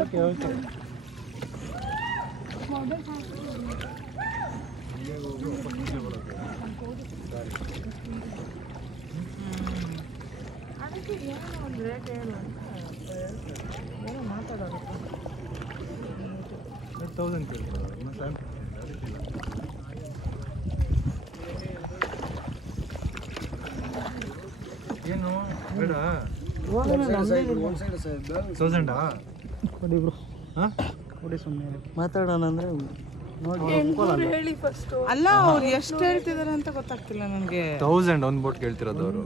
okay okay ಅದಕ್ಕೆ ಏನೋ ಒಂದು ರೇಟ್ ಹೇಳು ಏನೋ ಮಾತಾಡೋದು 1000 ಕೇಳ್ತಾರೆ ಏನು ಬೇಡ 1000 ಕೊಡಿ ಬ್ರೋ ಹಾಂ ಕೊಡಿ ಸುಮ್ಮನೆ ಮಾತಾಡೋಣ ಅಂದರೆ ನೋಡಿ ಹೇಳಿ ಫಸ್ಟ್ ಅಲ್ಲ ಅವ್ರು ಎಷ್ಟು ಹೇಳ್ತಿದಾರೆ ಅಂತ ಗೊತ್ತಾಗ್ತಿಲ್ಲ ನನಗೆ 1000 ಒಂದು ಬೋಟ್ ಕೇಳ್ತಿರೋದು ಅವರು